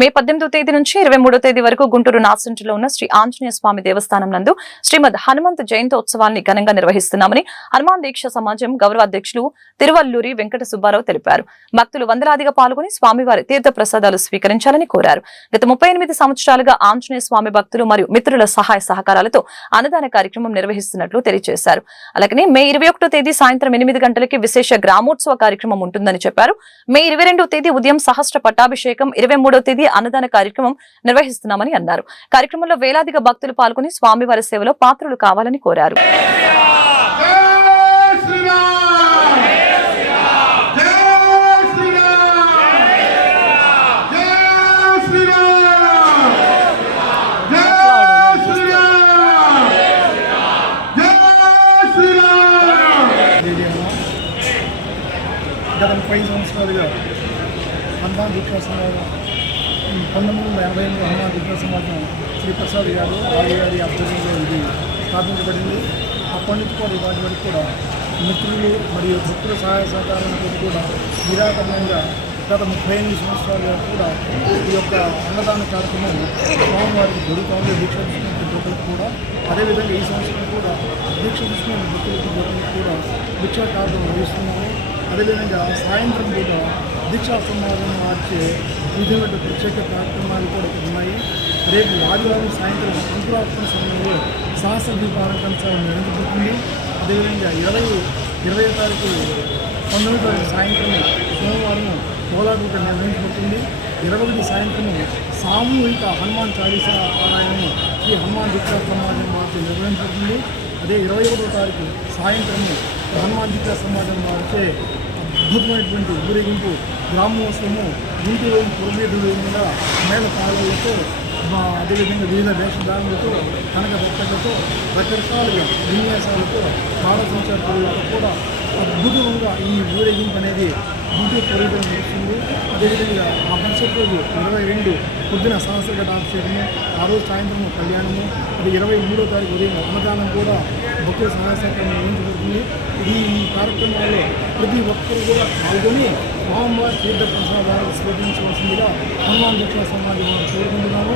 మే 18వ తేదీ నుంచి 23వ తేదీ వరకు గుంటూరు నార్సింటిలో ఉన్న శ్రీ ఆంజనేయ స్వామి దేవస్థానం నందు శ్రీమద్ హనుమంత్ జయంతోత్సవాన్ని ఘనంగా నిర్వహిస్తున్నామని హనుమాన్ దీక్ష సమాజం గౌరవ అధ్యక్షులు తిరువల్లూరి వెంకట సుబ్బారావు తెలిపారు. భక్తులు వందలాదిగా పాల్గొని స్వామివారి తీర్థ ప్రసాదాలు స్వీకరించాలని కోరారు. గత 38 సంవత్సరాలుగా ఆంజనేయ స్వామి భక్తులు మరియు మిత్రుల సహాయ సహకారాలతో అన్నదాన కార్యక్రమం నిర్వహిస్తున్నట్లు తెలియజేశారు. అలాగే మే 21వ తేదీ సాయంత్రం 8 గంటలకి విశేష గ్రామోత్సవ కార్యక్రమం ఉంటుందని చెప్పారు. మే 22వ తేదీ ఉదయం సహస్ర పట్టాభిషేకం, 23వ తేదీ అన్నదాన కార్యక్రమం నిర్వహిస్తున్నామని అన్నారు. కార్యక్రమంలో వేలాదిగా భక్తులు పాల్గొని స్వామివారి సేవలో పాత్రులు కావాలని కోరారు. గత 30 సంవత్సరాలుగా హనుమాన్ దీక్షా సమాజం 1988 హనుమాన్ దీక్షా సమాజం శ్రీ ప్రసాద్ గారు గారి ఆధ్వర్యంలో ఇది స్థాపించబడింది. అప్పటి నుంచి కూడా ఇవాటి వరకు కూడా మిత్రులు మరియు భక్తుల సహాయ సహకారంతో కూడా నిరాకరణంగా గత 38 సంవత్సరాలుగా కూడా ఈ యొక్క అన్నదాన కార్యక్రమం స్వామివారికి జరుగుతుంది. దీక్ష తీసుకున్న భక్తులకు కూడా అదేవిధంగా ఈ సంవత్సరం కూడా దీక్ష తీసుకున్న భక్తులకు కూడా దీక్షా కార్యక్రమం నిర్వహిస్తున్నాము. అదేవిధంగా సాయంత్రం కూడా దీక్షా సమాజం మార్చే వివిధ ప్రత్యేక కార్యక్రమాలు కూడా ఉన్నాయి. రేపు ఆదివారం సాయంత్రం అంకురార్పణ సమయంలో సహస్ర దీపాలంకరణ నిర్వహించబడుతుంది. అదేవిధంగా 20వ తారీఖు 19వ తారీఖు సాయంత్రం సోమవారం కోలాటూట నిర్వహించబడుతుంది. 21 సాయంత్రం సామూహిక హనుమాన్ చాలీసా పారాయణము శ్రీ హనుమాన్ దీక్షా సమాజం వారితో నిర్వహించబడుతుంది. అదే 21వ తారీఖు సాయంత్రము హనుమాన్ దీక్షా సమాజం వారిచే అద్భుతమైనటువంటి ఊరేగింపు గ్రామోత్సవము గుంటూరు పురవీధుల మీద మేళ తాళాలతో అదేవిధంగా వివిధ వేషధారణలతో కనక భక్తులతో రకరకాలుగా విన్యాసాలతో బాణసంచారులతో కూడా అద్భుతంగా ఈ ఊరేగింపు అనేది గుంటూరు పురవీధులు నడుస్తుంది. అదేవిధంగా ఆ మరుసటి రోజు 22 పొద్దున సహస్రఘటాభిషేకము, ఆ రోజు సాయంత్రము కళ్యాణము, అది 23వ తారీఖు ఉదయం అన్నదానం కూడా భక్తుల సహాయ సహకారం నిర్వహించబడుతుంది. ఈ కార్యక్రమాల్లో ప్రతి ఒక్కరు కూడా పాల్గొని స్వామివారి తీర్థ ప్రసాదాలు స్వీకరించవలసిందిగా హనుమాన్ దీక్షా సమాజం కోరుకుంటున్నాము.